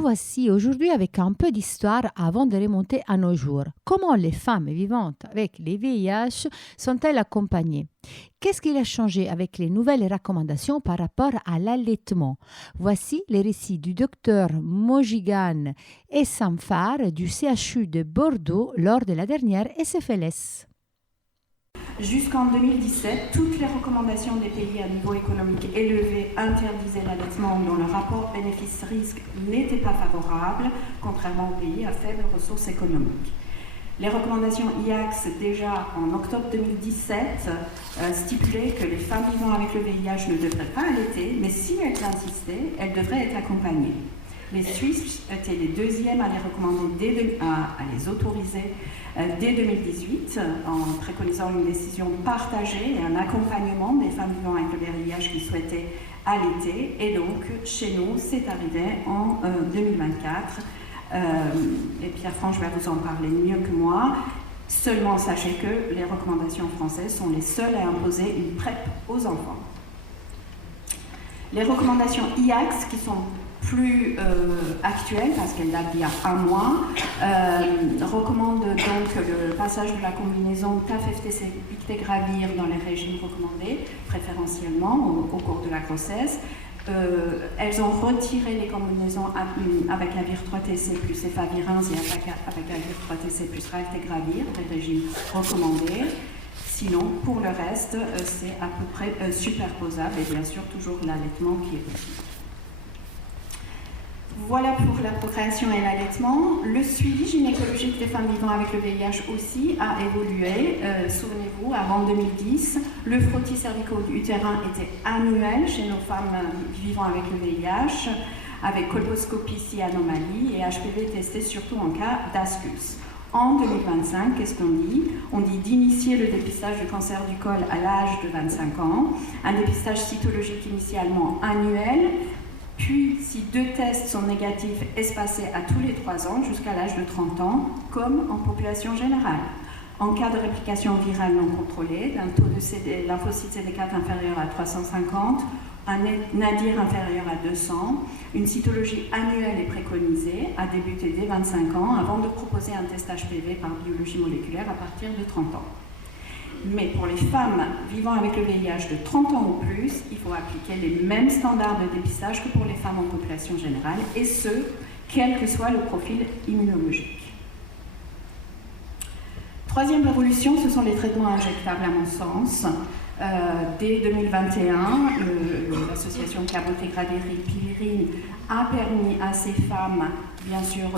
Nous voici aujourd'hui avec un peu d'histoire avant de remonter à nos jours. Comment les femmes vivant avec les VIH sont-elles accompagnées? Qu'est-ce qui a changé avec les nouvelles recommandations par rapport à l'allaitement? Voici les récits du docteur Mojigan Essamfar du CHU de Bordeaux lors de la dernière SFLS. Jusqu'en 2017, toutes les recommandations des pays à niveau économique élevé interdisaient l'allaitement dont le rapport bénéfice-risque n'était pas favorable, contrairement aux pays à faibles ressources économiques. Les recommandations IACS, déjà en octobre 2017, stipulaient que les femmes vivant avec le VIH ne devraient pas allaiter, mais si elles insistaient, elles devraient être accompagnées. Les Suisses étaient les deuxièmes à les recommander, à les autoriser dès 2018, en préconisant une décision partagée et un accompagnement des femmes vivant avec le VIH qui souhaitaient allaiter. Et donc, chez nous, c'est arrivé en 2024. Et Pierre-Franche va vous en parler mieux que moi. Seulement, sachez que les recommandations françaises sont les seules à imposer une PrEP aux enfants. Les recommandations IACS, qui sont plus actuelles, parce qu'elles datent d'il y a un mois, recommandent donc le passage de la combinaison TAF-FTC-Pictégravir dans les régimes recommandés, préférentiellement au cours de la grossesse. Elles ont retiré les combinaisons avec Avir 3TC plus Efavirenz et avec Avir 3TC plus Raltegravir, les régimes recommandés. Sinon, pour le reste, c'est à peu près superposable et bien sûr toujours l'allaitement qui est possible. Voilà pour la procréation et l'allaitement. Le suivi gynécologique des femmes vivant avec le VIH aussi a évolué. Souvenez-vous, avant 2010, le frottis cervico-utérin était annuel chez nos femmes vivant avec le VIH, avec colposcopie si anomalie et HPV testé surtout en cas d'ascus. En 2025, qu'est-ce qu'on dit? On dit d'initier le dépistage du cancer du col à l'âge de 25 ans, un dépistage cytologique initialement annuel, puis, si 2 tests sont négatifs, espacés à tous les 3 ans jusqu'à l'âge de 30 ans, comme en population générale. En cas de réplication virale non contrôlée, d'un taux de lymphocytes CD4 inférieur à 350, un nadir inférieur à 200, une cytologie annuelle est préconisée à débuter dès 25 ans avant de proposer un test HPV par biologie moléculaire à partir de 30 ans. Mais pour les femmes vivant avec le VIH de 30 ans ou plus, il faut appliquer les mêmes standards de dépistage que pour les femmes en population générale, et ce, quel que soit le profil immunologique. Troisième révolution, ce sont les traitements injectables à mon sens. Dès 2021, l'association Cabotegravir-Rilpivirine a permis à ces femmes, bien sûr,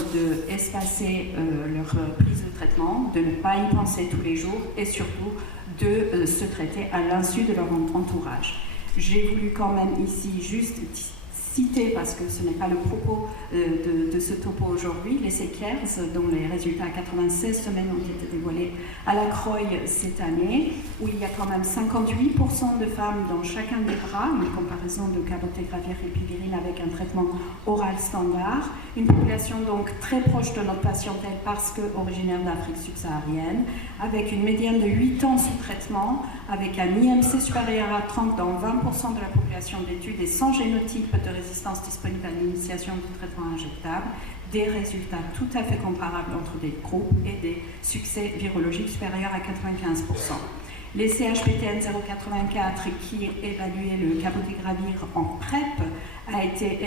d'espacer leur prise de traitement, de ne pas y penser tous les jours et surtout de se traiter à l'insu de leur entourage. J'ai voulu quand même ici juste citer, parce que ce n'est pas le propos de ce topo aujourd'hui, les CARES, dont les résultats à 96 semaines ont été dévoilés à la CROI cette année, où il y a quand même 58% de femmes dans chacun des bras, une comparaison de cabotegravir-rilpivirine avec un traitement oral standard, une population donc très proche de notre patientèle parce que originaire d'Afrique subsaharienne, avec une médiane de 8 ans sous traitement, avec un IMC supérieur à 30 dans 20% de la population d'études et sans génotype de résistance disponible à l'initiation du traitement injectable, des résultats tout à fait comparables entre des groupes et des succès virologiques supérieurs à 95%. Les CHPTN 084 qui évaluaient le cabotegravir en PrEP a été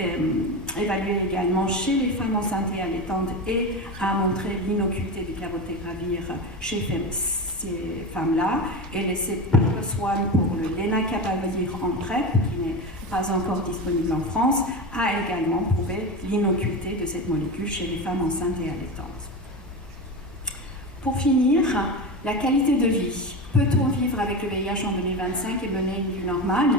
évalué également chez les femmes enceintes et allaitantes et a montré l'innocuité du cabotegravir chez ces femmes-là. Et les CPLOS1 pour le lenacapavir en PrEP, qui n'est pas encore disponible en France, a également prouvé l'innocuité de cette molécule chez les femmes enceintes et allaitantes. Pour finir, la qualité de vie. Peut-on vivre avec le VIH en 2025 et mener une vie normale?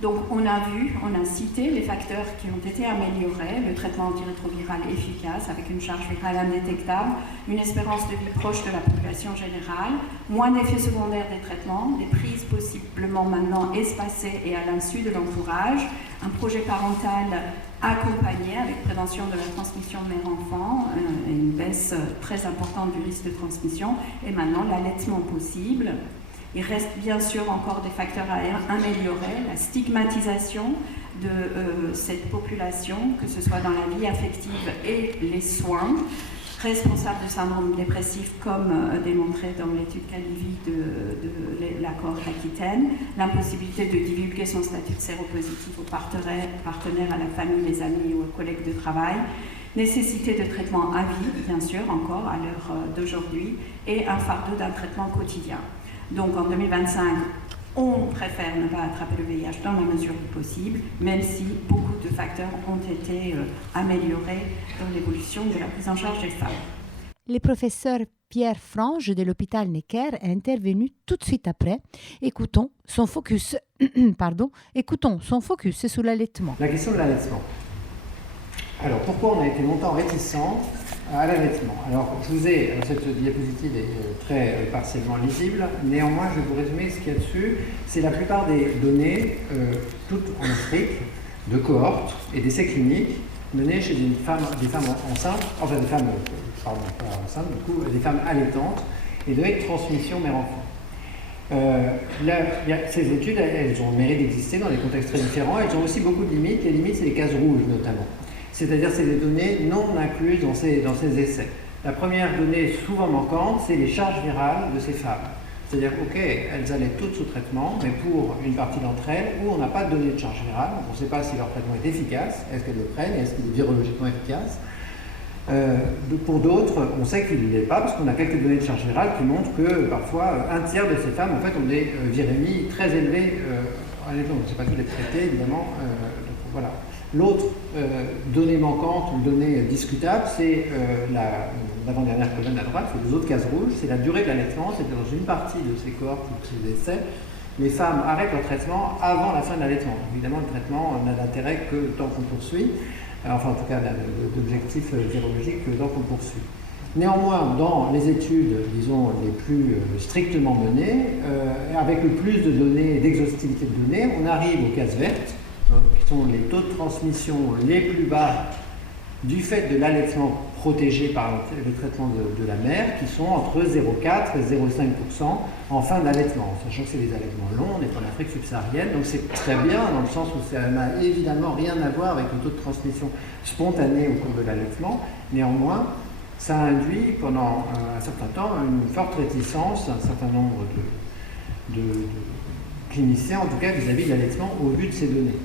Donc on a cité les facteurs qui ont été améliorés, le traitement antirétroviral efficace avec une charge virale indétectable, une espérance de vie proche de la population générale, moins d'effets secondaires des traitements, des prises possiblement maintenant espacées et à l'insu de l'entourage, un projet parental accompagné avec prévention de la transmission mère-enfant, et une baisse très importante du risque de transmission, et maintenant l'allaitement possible. Il reste bien sûr encore des facteurs à améliorer, la stigmatisation de cette population, que ce soit dans la vie affective et les soins, responsable de syndrome dépressif comme démontré dans l'étude Calivi de l'accord d'Aquitaine, l'impossibilité de divulguer son statut de séropositif aux partenaires, à la famille, les amis ou aux collègues de travail, nécessité de traitement à vie, bien sûr, encore à l'heure d'aujourd'hui, et un fardeau d'un traitement quotidien. Donc en 2025, on préfère ne pas attraper le VIH dans la mesure du possible, même si beaucoup de facteurs ont été améliorés dans l'évolution de la prise en charge des femmes. Le professeur Pierre Frange de l'hôpital Necker est intervenu tout de suite après. Écoutons son focus sur l'allaitement. La question de l'allaitement. Alors, pourquoi on a été longtemps réticent à l'allaitement? Alors, cette diapositive est très partiellement lisible, néanmoins, je vais vous résumer ce qu'il y a dessus. C'est la plupart des données, toutes en Afrique, de cohortes et d'essais cliniques menés chez des femmes enceintes, enfin des femmes, pardon, pas enceintes, du coup, des femmes allaitantes et de transmission mère-enfant. Ces études, elles ont le mérite d'exister dans des contextes très différents, elles ont aussi beaucoup de limites. Les limites, c'est les cases rouges notamment. C'est-à-dire c'est des données non incluses dans ces essais. La première donnée souvent manquante, c'est les charges virales de ces femmes. C'est-à-dire, ok, elles allaient toutes sous traitement, mais pour une partie d'entre elles, où on n'a pas de données de charge virale, on ne sait pas si leur traitement est efficace, est-ce qu'elles le prennent, est-ce qu'il est virologiquement efficace. Pour d'autres, on sait qu'il ne l'est pas, parce qu'on a quelques données de charge virale qui montrent que parfois un tiers de ces femmes en fait, ont des virémies très élevées. On ne sait pas tout les traiter, évidemment. Voilà. L'autre donnée manquante ou donnée discutable, c'est l'avant-dernière colonne à droite, c'est les autres cases rouges, c'est la durée de l'allaitement. C'est que dans une partie de ces cohortes ou de ces essais, les femmes arrêtent leur traitement avant la fin de l'allaitement. Évidemment, le traitement n'a d'intérêt que tant qu'on poursuit, enfin en tout cas d'objectifs virologiques que tant qu'on poursuit. Néanmoins, dans les études, disons, les plus strictement menées, avec le plus de données, d'exhaustivité de données, on arrive aux cases vertes, qui sont les taux de transmission les plus bas du fait de l'allaitement protégé par le traitement de la mère, qui sont entre 0,4 et 0,5% en fin d'allaitement, sachant que c'est des allaitements longs, on est en Afrique subsaharienne, donc c'est très bien dans le sens où ça n'a évidemment rien à voir avec le taux de transmission spontané au cours de l'allaitement. Néanmoins, ça induit pendant un certain temps une forte réticence, un certain nombre de cliniciens, en tout cas vis-à-vis de l'allaitement au vu de ces données.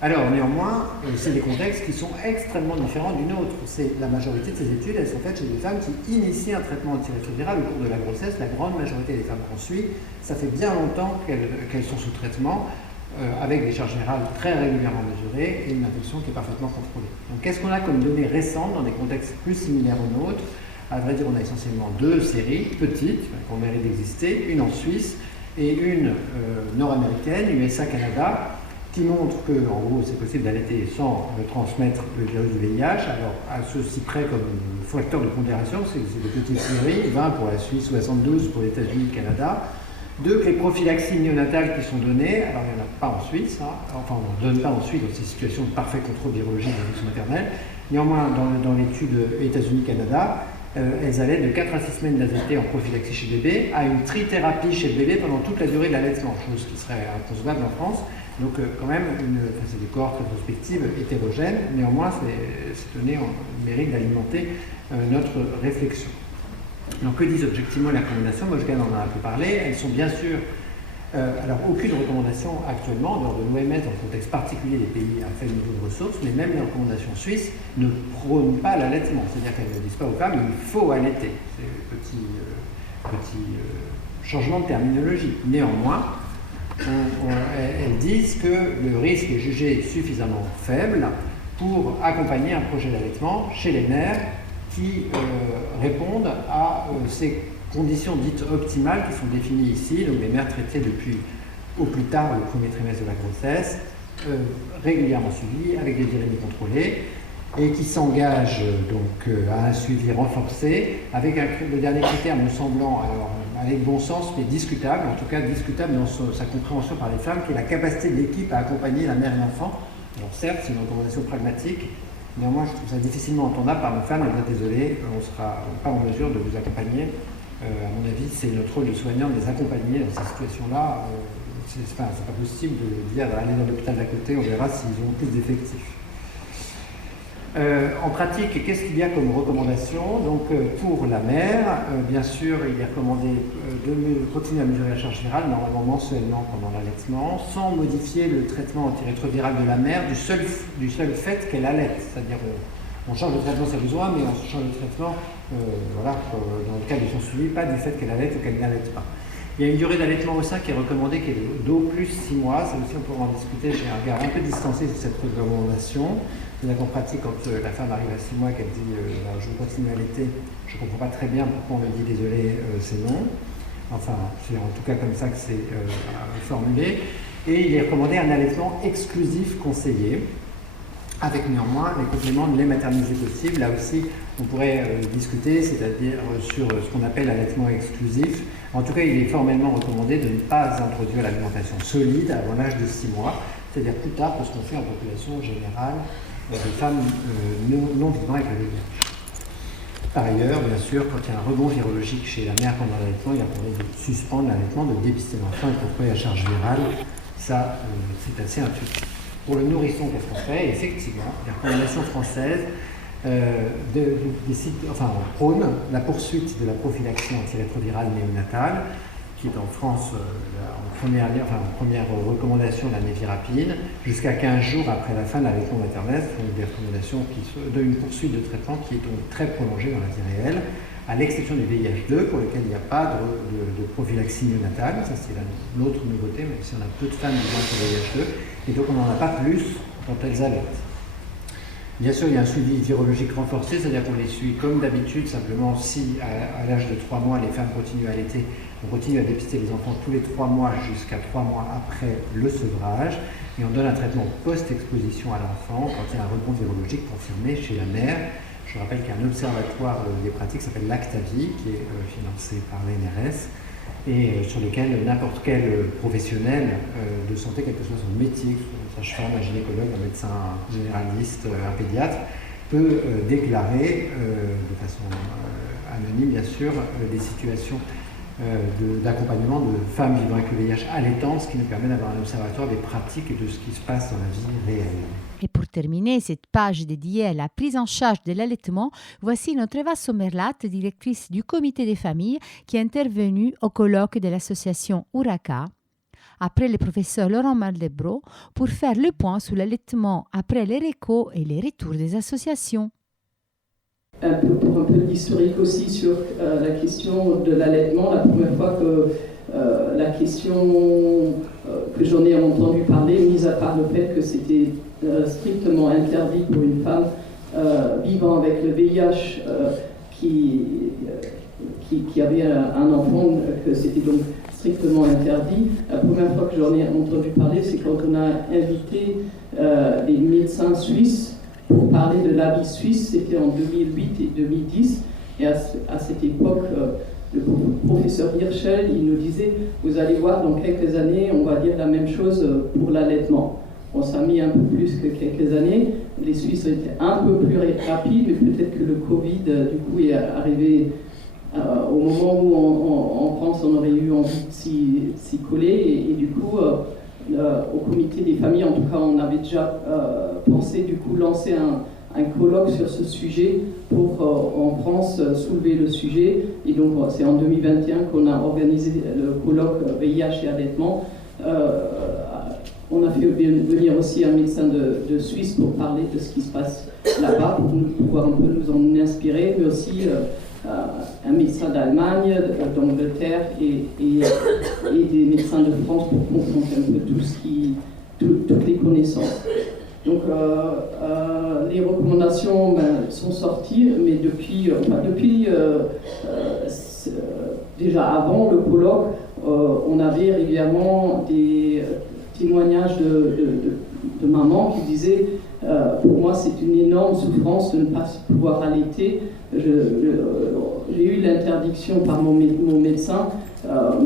Alors néanmoins, c'est des contextes qui sont extrêmement différents d'une autre. La majorité de ces études, elles sont faites chez des femmes qui initient un traitement antirétroviral au cours de la grossesse. La grande majorité des femmes qu'on suit, ça fait bien longtemps qu'elles sont sous traitement, avec des charges virales très régulièrement mesurées et une infection qui est parfaitement contrôlée. Donc qu'est-ce qu'on a comme données récentes dans des contextes plus similaires aux nôtres? À vrai dire, on a essentiellement deux séries petites qui ont mérite d'exister, une en Suisse et une nord-américaine, USA-Canada, qui montre que, en gros, c'est possible d'allaiter sans transmettre le virus du VIH. Alors, à ceci près comme facteur de pondération, c'est des petites séries, 20 pour la Suisse, 72 pour les États-Unis et le Canada. Deux, que les prophylaxies néonatales qui sont données, alors il n'y en a pas en Suisse, enfin on ne donne pas en Suisse dans ces situations de parfait contrôle virologique de l'infection maternelle. Néanmoins, dans l'étude États-Unis-Canada, elles allaient de 4 à 6 semaines d'AZT en prophylaxie chez le bébé à une trithérapie chez le bébé pendant toute la durée de l'allaitement, chose qui serait inconcevable en France. Donc quand même, c'est des cohortes rétrospectives hétérogènes, néanmoins ces données méritent d'alimenter notre réflexion. Donc que disent objectivement les recommandations? Mojgan en a un peu parlé, elles sont bien sûr, alors aucune recommandation actuellement, en dehors de l'OMS dans le contexte particulier des pays à faible niveau de ressources, mais même les recommandations suisses ne prônent pas l'allaitement, c'est-à-dire qu'elles ne disent pas aux femmes il faut allaiter. C'est un petit changement de terminologie. Néanmoins, elles disent que le risque est jugé suffisamment faible pour accompagner un projet d'allaitement chez les mères qui répondent à ces conditions dites optimales qui sont définies ici, donc les mères traitées depuis au plus tard le premier trimestre de la grossesse, régulièrement suivies avec des virémies contrôlées et qui s'engagent donc à un suivi renforcé avec le dernier critère me semblant alors avec bon sens mais discutable, en tout cas discutable dans sa compréhension par les femmes, qui est la capacité de l'équipe à accompagner la mère et l'enfant. Alors certes, c'est une recommandation pragmatique, néanmoins je trouve ça difficilement entendable par nos femmes, elles sont désolées, on ne sera pas en mesure de vous accompagner. À mon avis, c'est notre rôle de soignant de les accompagner dans ces situations-là, c'est pas possible de dire aller dans l'hôpital d'à côté, on verra s'ils ont plus d'effectifs. En pratique, qu'est-ce qu'il y a comme recommandation? Donc, pour la mère, bien sûr, il est recommandé de continuer à mesurer la charge virale, normalement mensuellement pendant l'allaitement, sans modifier le traitement antirétroviral de la mère du seul fait qu'elle allaite. C'est-à-dire, on change le traitement si elle a besoin, mais on change le traitement dans le cas de son suivi, pas du fait qu'elle allaite ou qu'elle n'allaite pas. Il y a une durée d'allaitement au sein qui est recommandée, qui est d'au plus 6 mois. Ça aussi, on pourra en discuter. J'ai un regard un peu distancé sur cette recommandation. C'est-à-dire qu'en pratique, quand la femme arrive à 6 mois et qu'elle dit je veux continuer à allaiter, je ne comprends pas très bien pourquoi on lui dit désolé, c'est non. Enfin, c'est en tout cas comme ça que c'est formulé. Et il est recommandé un allaitement exclusif conseillé, avec néanmoins les compléments de lait maternisé possibles. Là aussi, on pourrait discuter, c'est-à-dire sur ce qu'on appelle l'allaitement exclusif. En tout cas, il est formellement recommandé de ne pas introduire l'alimentation solide avant l'âge de 6 mois, c'est-à-dire plus tard, parce qu'on fait en population générale de femmes non vivant avec le VIH. Par ailleurs, bien sûr, quand il y a un rebond virologique chez la mère pendant l'allaitement, il y a pour de suspendre l'allaitement, de dépister l'enfant et pourquoi la charge virale. Ça, c'est assez intuitif. Pour le nourrisson, qu'est-ce qu'on fait? Effectivement, les recommandations françaises prônent la poursuite de la prophylaxie antirétrovirale néonatale, qui est en France en première recommandation la névirapine, jusqu'à 15 jours après la fin de l'allaitement maternel, donc des recommandations d'une poursuite de traitement qui est donc très prolongée dans la vie réelle, à l'exception du VIH2, pour lequel il n'y a pas de prophylaxie néonatale. Ça, c'est l'autre nouveauté, même si on a peu de femmes vivant avec le VIH2, et donc on n'en a pas plus quand elles allaitent. Bien sûr, il y a un suivi virologique renforcé, c'est-à-dire qu'on les suit comme d'habitude, simplement si à l'âge de 3 mois, les femmes continuent à allaiter, on continue à dépister les enfants tous les 3 mois jusqu'à 3 mois après le sevrage, et on donne un traitement post-exposition à l'enfant quand il y a un rebond virologique confirmé chez la mère. Je rappelle qu'il y a un observatoire des pratiques qui s'appelle l'Actavi, qui est financé par l'ANRS, et sur lequel n'importe quel professionnel de santé, quel que soit son métier, un sage-femme, un gynécologue, un médecin généraliste, un pédiatre, peut déclarer de façon anonyme, bien sûr, des situations d'accompagnement de femmes vivant avec le VIH allaitantes, ce qui nous permet d'avoir un observatoire des pratiques et de ce qui se passe dans la vie réelle. Et pour terminer cette page dédiée à la prise en charge de l'allaitement, voici notre Eva Sommerlat, directrice du comité des familles, qui est intervenue au colloque de l'association Uraka, après le professeur Laurent Maldebro, pour faire le point sur l'allaitement après les récos et les retours des associations. Pour un peu d'historique aussi sur la question de l'allaitement, la première fois que la question que j'en ai entendu parler, mis à part le fait que c'était strictement interdit pour une femme vivant avec le VIH qui avait un enfant, que c'était donc strictement interdit. La première fois que j'en ai entendu parler, c'est quand on a invité les médecins suisses pour parler de l'avis suisse. C'était en 2008 et 2010. Et à cette époque, le professeur Hirschel, il nous disait, vous allez voir, dans quelques années, on va dire la même chose pour l'allaitement. On s'est mis un peu plus que quelques années. Les Suisses ont été un peu plus rapides, mais peut-être que le Covid, du coup, est arrivé au moment où en France, on aurait eu envie de s'y coller. Et du coup, au comité des familles, en tout cas, on avait déjà pensé, du coup, lancer un colloque sur ce sujet pour, en France, soulever le sujet. Et donc, c'est en 2021 qu'on a organisé le colloque VIH et allaitement. On a fait venir aussi un médecin de Suisse pour parler de ce qui se passe là-bas, pour pouvoir un peu nous en inspirer, mais aussi un médecin d'Allemagne, d'Angleterre et des médecins de France pour confronter un peu toutes les connaissances. Donc les recommandations sont sorties, mais depuis déjà avant le colloque, on avait régulièrement des témoignages de mamans qui disaient pour moi c'est une énorme souffrance de ne pas pouvoir allaiter. J'ai eu l'interdiction par mon médecin,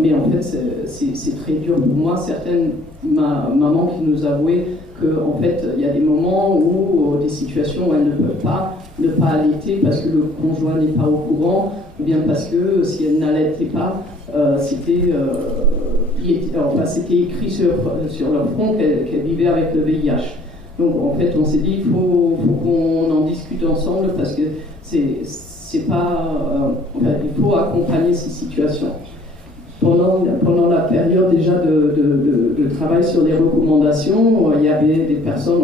mais en fait c'est très dur pour moi. Certaines mamans qui nous avouaient qu'en fait il y a des moments où des situations où elles ne peuvent pas ne pas allaiter parce que le conjoint n'est pas au courant, ou bien parce que si elles n'allaitaient pas, c'était c'était écrit sur leur front qu'elle vivait avec le VIH. Donc en fait, on s'est dit il faut qu'on en discute ensemble parce que c'est pas, il faut accompagner ces situations. Pendant la période déjà de travail sur les recommandations, il y avait des personnes,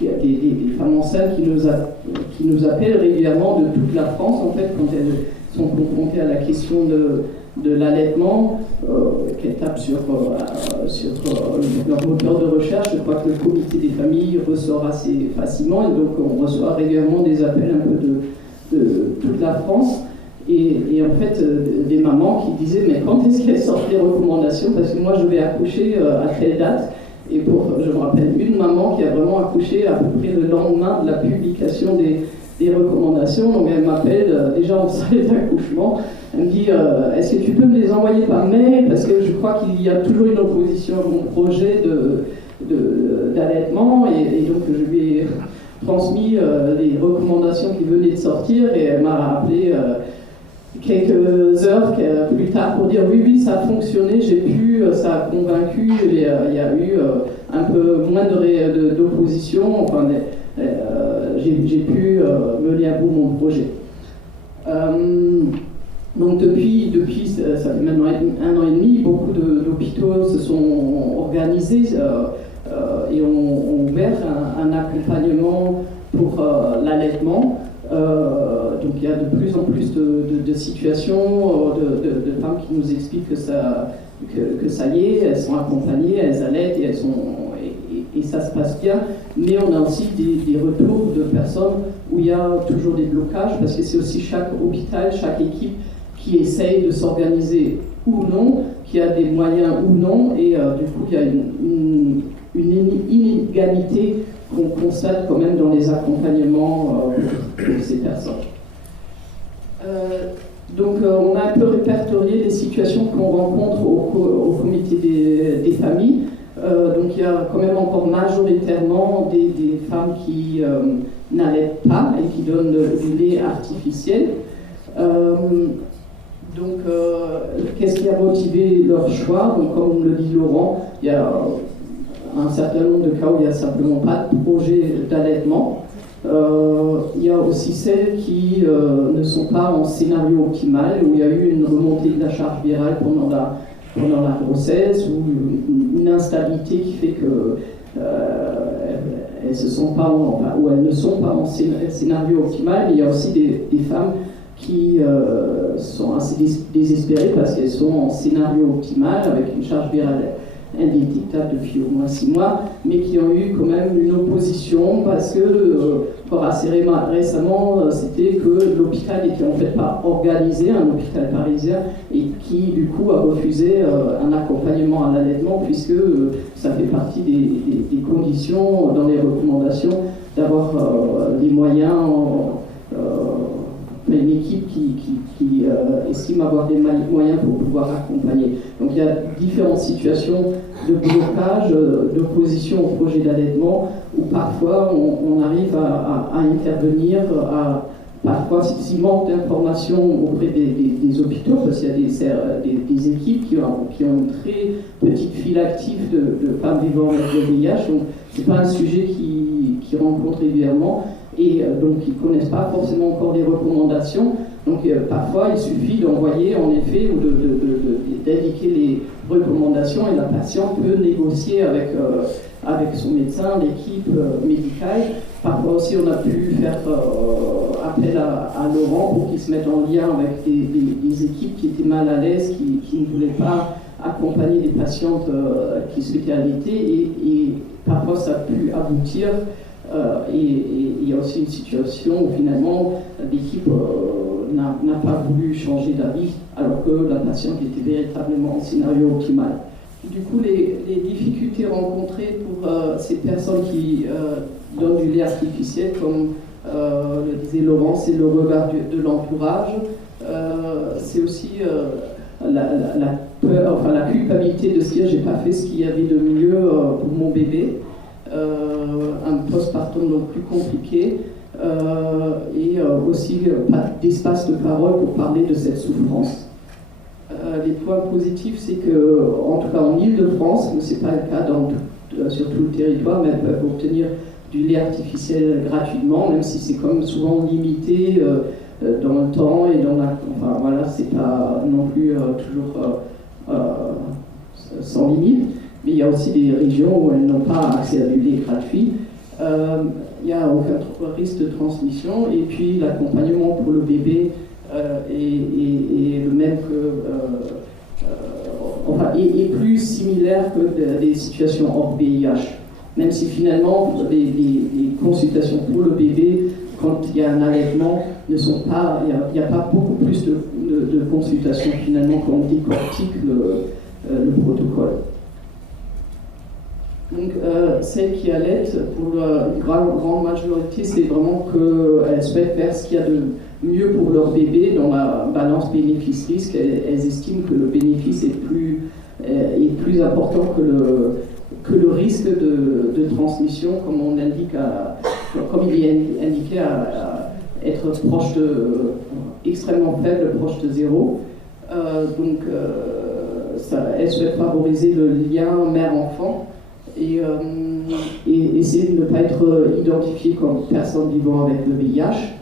des femmes enceintes qui nous appellent régulièrement de toute la France en fait quand elles sont confrontées à la question de l'allaitement, qu'elles tapent sur leur moteur de recherche. Je crois que le comité des familles ressort assez facilement et donc on reçoit régulièrement des appels un peu de toute la France. Et en fait, des mamans qui disaient mais quand est-ce qu'elles sortent les recommandations parce que moi je vais accoucher à telle date. Et je me rappelle une maman qui a vraiment accouché à peu près le lendemain de la publication des recommandations. Donc elle m'appelle déjà en salle d'accouchement. Elle me dit est-ce que tu peux me les envoyer par mail parce que je crois qu'il y a toujours une opposition à mon projet d'allaitement. Et donc je lui ai transmis les recommandations qui venaient de sortir et elle m'a rappelé quelques heures plus tard pour dire oui ça a fonctionné, ça a convaincu, il y a eu un peu moins d'opposition, enfin j'ai pu mener à bout mon projet. Donc depuis ça fait maintenant 1 an et demi, beaucoup d'hôpitaux se sont organisés et ont ouvert un accompagnement pour l'allaitement. Donc il y a de plus en plus de situations de femmes qui nous expliquent que ça y est, elles sont accompagnées, elles allaitent et ça se passe bien. Mais on a aussi des retours de personnes où il y a toujours des blocages parce que c'est aussi chaque hôpital, chaque équipe qui essaye de s'organiser ou non, qui a des moyens ou non, et du coup il y a une inégalité qu'on constate quand même dans les accompagnements de ces personnes. Donc on a un peu répertorié les situations qu'on rencontre au comité des familles. Donc il y a quand même encore majoritairement des femmes qui n'allaitent pas et qui donnent du lait artificiel. Donc qu'est-ce qui a motivé leur choix? Donc comme le dit Laurent, il y a un certain nombre de cas où il n'y a simplement pas de projet d'allaitement. Il y a aussi celles qui ne sont pas en scénario optimal, où il y a eu une remontée de la charge virale pendant la grossesse, ou une instabilité qui fait que elles ne sont pas en scénario optimal. Il y a aussi des femmes qui sont assez désespérées parce qu'elles sont en scénario optimal avec une charge virale indétectable depuis au moins 6 mois, mais qui ont eu quand même une opposition parce que, assez récemment, c'était que l'hôpital n'était en fait pas organisé, un hôpital parisien, et qui du coup a refusé un accompagnement à l'allaitement puisque ça fait partie des conditions dans les recommandations d'avoir les moyens, une équipe qui estime avoir des moyens pour pouvoir accompagner. Donc il y a différentes situations de blocage, d'opposition au projet d'allaitement, où parfois on arrive à intervenir, parfois s'il manque d'informations auprès des hôpitaux, parce qu'il y a des équipes qui ont une très petite file active de femmes vivant avec le VIH, donc ce n'est pas un sujet qui rencontre régulièrement. Et donc ils ne connaissent pas forcément encore les recommandations. Donc parfois il suffit d'envoyer en effet ou d'indiquer les recommandations et la patiente peut négocier avec son médecin, l'équipe médicale. Parfois aussi on a pu faire appel à Laurent pour qu'il se mette en lien avec des équipes qui étaient mal à l'aise, qui ne voulaient pas accompagner des patientes qui souhaitaient allaiter et parfois ça a pu aboutir. Et il y a aussi une situation où finalement l'équipe n'a pas voulu changer d'avis alors que la patiente était véritablement en scénario optimal. Du coup, les difficultés rencontrées pour ces personnes qui donnent du lait artificiel, comme le disait Laurent, c'est le regard de l'entourage, c'est aussi la peur, enfin la culpabilité de se dire j'ai pas fait ce qu'il y avait de mieux pour mon bébé. Un postpartum donc plus compliqué et aussi pas d'espace de parole pour parler de cette souffrance. Les points positifs, c'est que, en tout cas en Île-de-France, mais ce n'est pas le cas sur tout le territoire, mais elles peuvent obtenir du lait artificiel gratuitement, même si c'est comme souvent limité dans le temps et dans la... Enfin voilà, c'est pas non plus toujours sans limite, mais il y a aussi des régions où elles n'ont pas accès à du lait gratuit. Il n'y a aucun risque de transmission, et puis l'accompagnement pour le bébé est le même que... enfin, est plus similaire que des situations hors VIH. Même si finalement, les consultations pour le bébé, quand il y a un allaitement, ne sont pas, il n'y a pas beaucoup plus de consultations finalement quand on décortique le protocole. Donc, celles qui allaitent, pour la grande majorité, c'est vraiment qu'elles souhaitent faire ce qu'il y a de mieux pour leur bébé dans la balance bénéfice-risque. Elles estiment que le bénéfice est plus important que le risque de transmission, comme on indique, comme il est indiqué à être extrêmement faible, proche de zéro. Donc, elle souhaite favoriser le lien mère-enfant et essayer de ne pas être identifié comme personne vivant avec le VIH.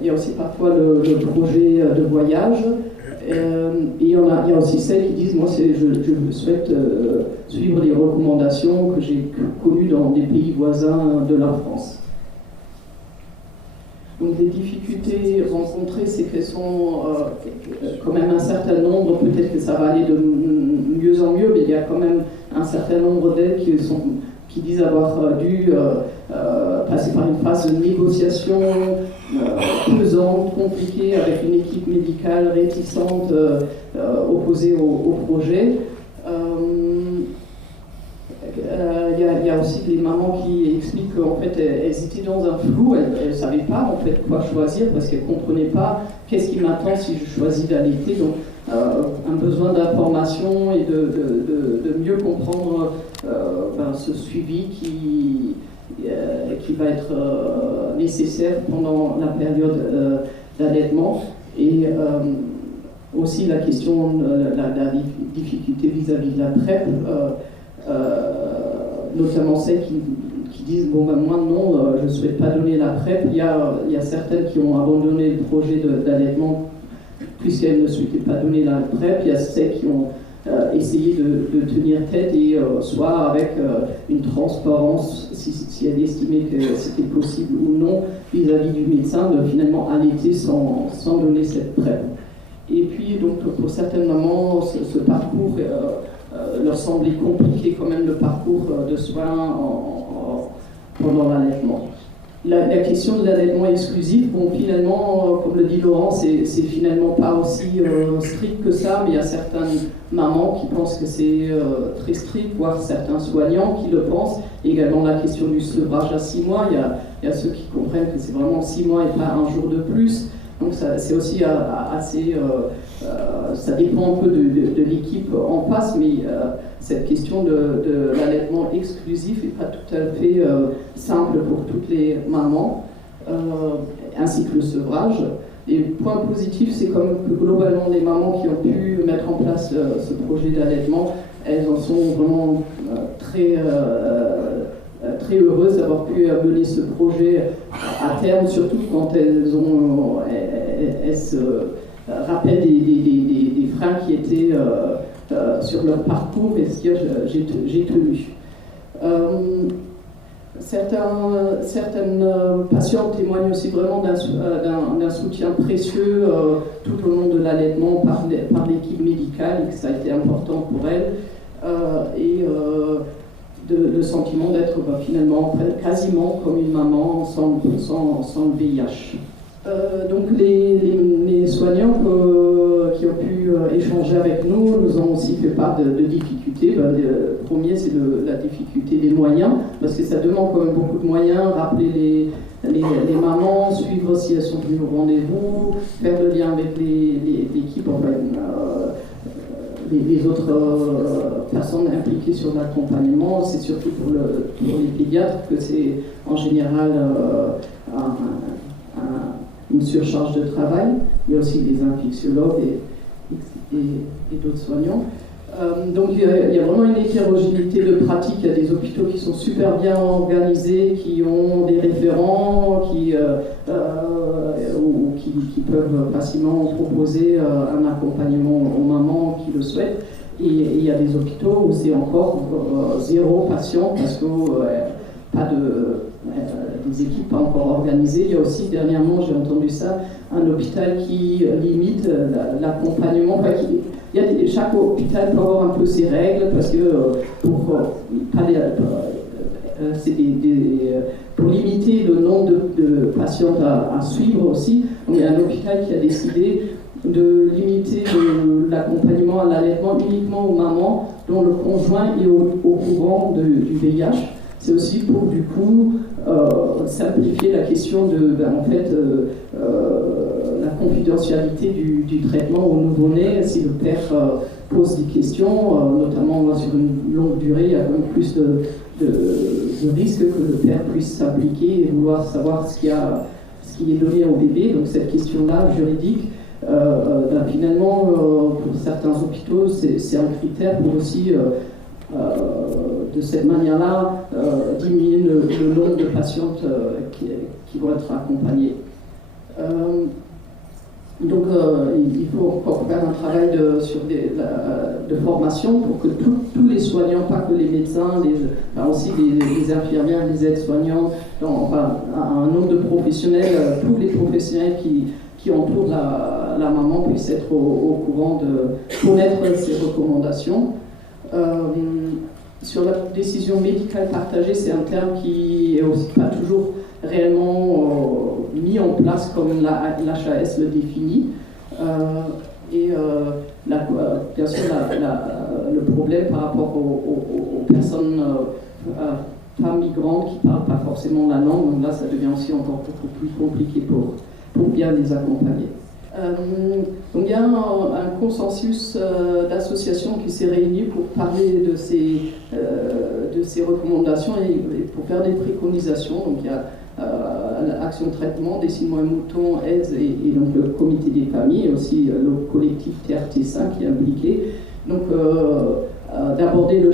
Il y a aussi parfois le projet de voyage. Et il y a aussi celles qui disent, moi je souhaite suivre les recommandations que j'ai connues dans des pays voisins de la France. Donc les difficultés rencontrées, c'est qu'elles sont quand même un certain nombre, peut-être que ça va aller de mieux en mieux, mais il y a quand même un certain nombre d'elles qui disent avoir dû passer par une phase de négociation pesante, compliquée, avec une équipe médicale réticente, opposée au projet. Il y a aussi des mamans qui expliquent qu'en fait elles étaient dans un flou, elles ne savaient pas en fait quoi choisir parce qu'elles ne comprenaient pas qu'est-ce qui m'attend si je choisis d'allaiter. Donc un besoin d'information et de mieux comprendre ce suivi qui va être nécessaire pendant la période d'allaitement. Et aussi la question de la difficulté vis-à-vis de la PrEP, notamment celles qui disent bon ben moi non, je ne souhaite pas donner la PrEP. Il y a certaines qui ont abandonné le projet d'allaitement puisqu'elles ne souhaitaient pas donner la PrEP. Il y a celles qui ont essayé de tenir tête et soit avec une transparence si elle estimait que c'était possible ou non vis-à-vis du médecin de finalement allaiter sans donner cette PrEP. Et puis donc pour certaines mamans ce parcours leur semblait compliqué quand même, le parcours de soins pendant l'allaitement. La question de l'allaitement exclusif, bon finalement, comme le dit Laurent, c'est finalement pas aussi strict que ça, mais il y a certaines mamans qui pensent que c'est très strict, voire certains soignants qui le pensent. Et également la question du sevrage à 6 mois, il y a ceux qui comprennent que c'est vraiment 6 mois et pas un jour de plus. Donc c'est aussi assez... ça dépend un peu de l'équipe en face, mais cette question de l'allaitement exclusif n'est pas tout à fait simple pour toutes les mamans, ainsi que le sevrage. Les points positifs, c'est comme que globalement les mamans qui ont pu mettre en place ce projet d'allaitement, elles en sont vraiment très heureuses d'avoir pu mener ce projet à terme, surtout quand elles se rappellent des freins qui étaient sur leur parcours et ce que j'ai tenu. Certaines patientes témoignent aussi vraiment d'un soutien précieux tout au long de l'allaitement par l'équipe médicale et que ça a été important pour elles. Le sentiment d'être finalement quasiment comme une maman sans le VIH. Donc les soignants qui ont pu échanger avec nous nous ont aussi fait part de difficultés. Le premier, c'est la difficulté des moyens, parce que ça demande quand même beaucoup de moyens, rappeler les mamans, suivre si elles sont venues au rendez-vous, faire le lien avec l'équipe, les autres personnes impliquées sur l'accompagnement. C'est surtout pour les pédiatres que c'est en général une surcharge de travail. Il y a aussi les infectiologues et d'autres soignants. Donc il y a vraiment une hétérogénéité de pratiques. Il y a des hôpitaux qui sont super bien organisés, qui ont des référents, qui peuvent facilement proposer un accompagnement aux mamans qui le souhaitent. Et il y a des hôpitaux où c'est encore zéro patient parce que des équipes pas encore organisées. Il y a aussi, dernièrement, j'ai entendu ça, un hôpital qui limite l'accompagnement. Chaque hôpital peut avoir un peu ses règles parce que pour limiter le nombre de patientes à suivre aussi, il y a un hôpital qui a décidé de limiter l'accompagnement à l'allaitement uniquement aux mamans dont le conjoint est au courant du VIH. C'est aussi pour, du coup, simplifier la question de, la confidentialité du traitement au nouveau-né. Si le père pose des questions, notamment sur une longue durée, il y a quand même plus de risques que le père puisse s'impliquer et vouloir savoir ce qui est donné au bébé. Donc cette question-là, juridique, finalement, pour certains hôpitaux, c'est un critère pour aussi... de cette manière-là, diminuer le nombre de patientes qui vont être accompagnées. Donc, il faut encore faire un travail de formation pour que tous les soignants, pas que les médecins, aussi les infirmières, les aides-soignants, un nombre de professionnels, tous les professionnels qui entourent la maman puissent être au courant de connaître ces recommandations. Sur la décision médicale partagée, c'est un terme qui est aussi pas toujours réellement mis en place comme l'HAS le définit. Bien sûr, le problème par rapport aux personnes femmes migrantes qui ne parlent pas forcément la langue, donc là, ça devient aussi encore beaucoup plus compliqué pour bien les accompagner. Donc il y a un consensus d'associations qui s'est réuni pour parler de ces recommandations et pour faire des préconisations. Donc il y a l'Action de traitement, Décide-moi un mouton, AIDS et donc le comité des familles et aussi le collectif TRT5 qui est impliqué. Donc d'aborder le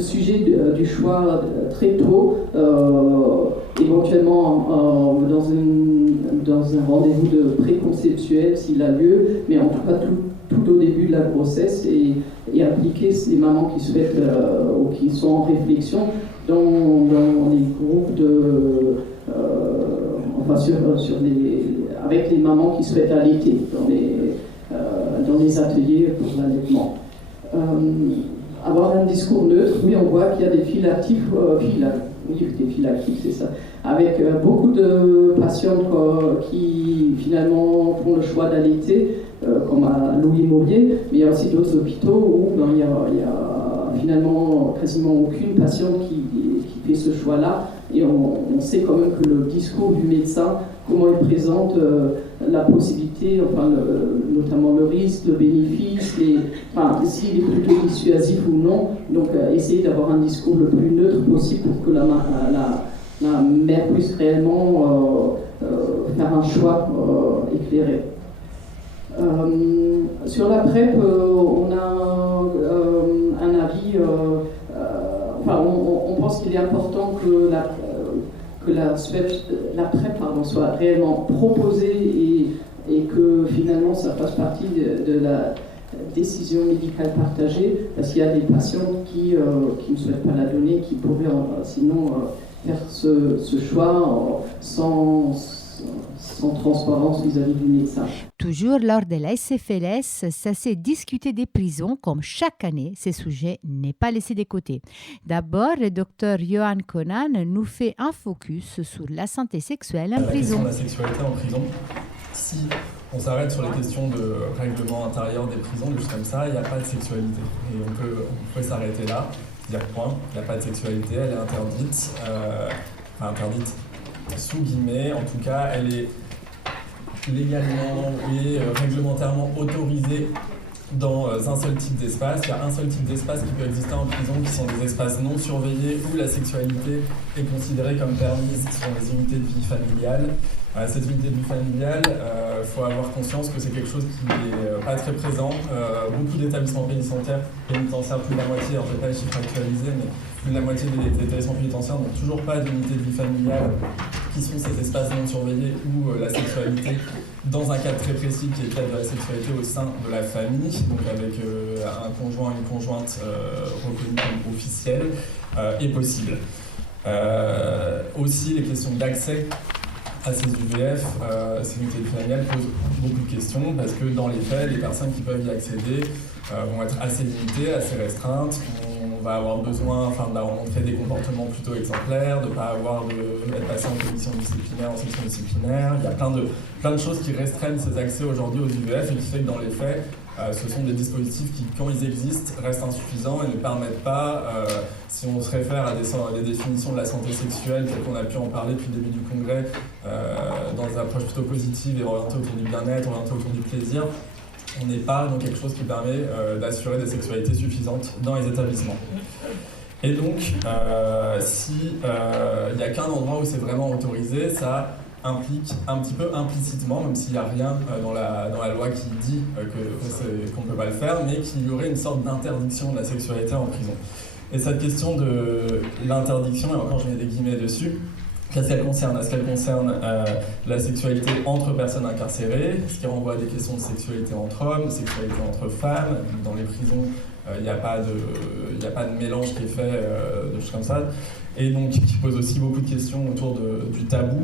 sujet du choix très tôt, éventuellement dans un rendez-vous de préconceptuel s'il a lieu, mais en tout cas tout au début de la grossesse et impliquer ces mamans qui souhaitent ou qui sont en réflexion dans les groupes avec les mamans qui souhaitent allaiter dans les ateliers pour l'allaitement. Avoir un discours neutre, oui, on voit qu'il y a des fils actifs, c'est ça, avec beaucoup de patientes qui finalement font le choix d'allaiter, comme à Louis-Maurier, mais il y a aussi d'autres hôpitaux où il y a finalement quasiment aucune patiente qui fait ce choix-là, et on sait quand même que le discours du médecin, comment il présente la possibilité, notamment le risque, le bénéfice, s'il est plutôt dissuasif ou non. Donc essayer d'avoir un discours le plus neutre possible pour que la mère puisse réellement faire un choix éclairé. Sur la PrEP, on a un avis, on pense qu'il est important que la PrEP soit réellement proposée et que finalement ça fasse partie de la décision médicale partagée, parce qu'il y a des patientes qui ne souhaitent pas la donner, qui pourraient sinon faire ce choix sans transparence vis-à-vis du médecin. Toujours lors de la SFLS, ça s'est discuté des prisons. Comme chaque année, ce sujet n'est pas laissé de côté. D'abord, le docteur Johan Conan nous fait un focus sur la santé sexuelle en prison. La sexualité en prison, si on s'arrête sur les questions de règlement intérieur des prisons, des choses comme ça, il n'y a pas de sexualité. Et on peut s'arrêter là, dire point, il n'y a pas de sexualité, elle est interdite. Interdite sous guillemets, en tout cas, elle est légalement et réglementairement autorisée dans un seul type d'espace. Il y a un seul type d'espace qui peut exister en prison, qui sont des espaces non surveillés où la sexualité est considérée comme permise. Ce sont les unités de vie familiale. Cette unité de vie familiale, il faut avoir conscience que c'est quelque chose qui n'est pas très présent. Beaucoup d'établissements pénitentiaires, plus de la moitié, alors je n'ai pas les chiffres actualisés, mais plus de la moitié des établissements pénitentiaires n'ont toujours pas d'unité de vie familiale, qui sont ces espaces non surveillés où la sexualité, dans un cadre très précis qui est le cadre de la sexualité au sein de la famille, donc avec un conjoint, une conjointe reconnue comme officielle, est possible. Aussi, les questions d'accès à ces UVF, ces unités de vie familiale posent beaucoup de questions parce que dans les faits, les personnes qui peuvent y accéder vont être assez limitées, assez restreintes. On va avoir besoin d'avoir montré des comportements plutôt exemplaires, de ne pas avoir d'être passé en commission disciplinaire, en section disciplinaire. Il y a plein de choses qui restreignent ces accès aujourd'hui aux UVF et qui fait que dans les faits, ce sont des dispositifs qui, quand ils existent, restent insuffisants et ne permettent pas, si on se réfère à des définitions de la santé sexuelle, telles qu'on a pu en parler depuis le début du congrès, dans des approches plutôt positives et orientées autour du bien-être, orientées autour du plaisir, on n'est pas dans quelque chose qui permet d'assurer des sexualités suffisantes dans les établissements. Et donc, s'il n'y a qu'un endroit où c'est vraiment autorisé, ça implique un petit peu implicitement, même s'il n'y a rien dans la loi qui dit qu'on ne peut pas le faire, mais qu'il y aurait une sorte d'interdiction de la sexualité en prison. Et cette question de l'interdiction, et encore je mets des guillemets dessus, qu'est-ce qu'elle concerne ? Est-ce qu'elle concerne la sexualité entre personnes incarcérées, ce qui renvoie à des questions de sexualité entre hommes, de sexualité entre femmes? Dans les prisons, il n'y a pas de mélange qui est fait de choses comme ça. Et donc qui pose aussi beaucoup de questions autour du tabou,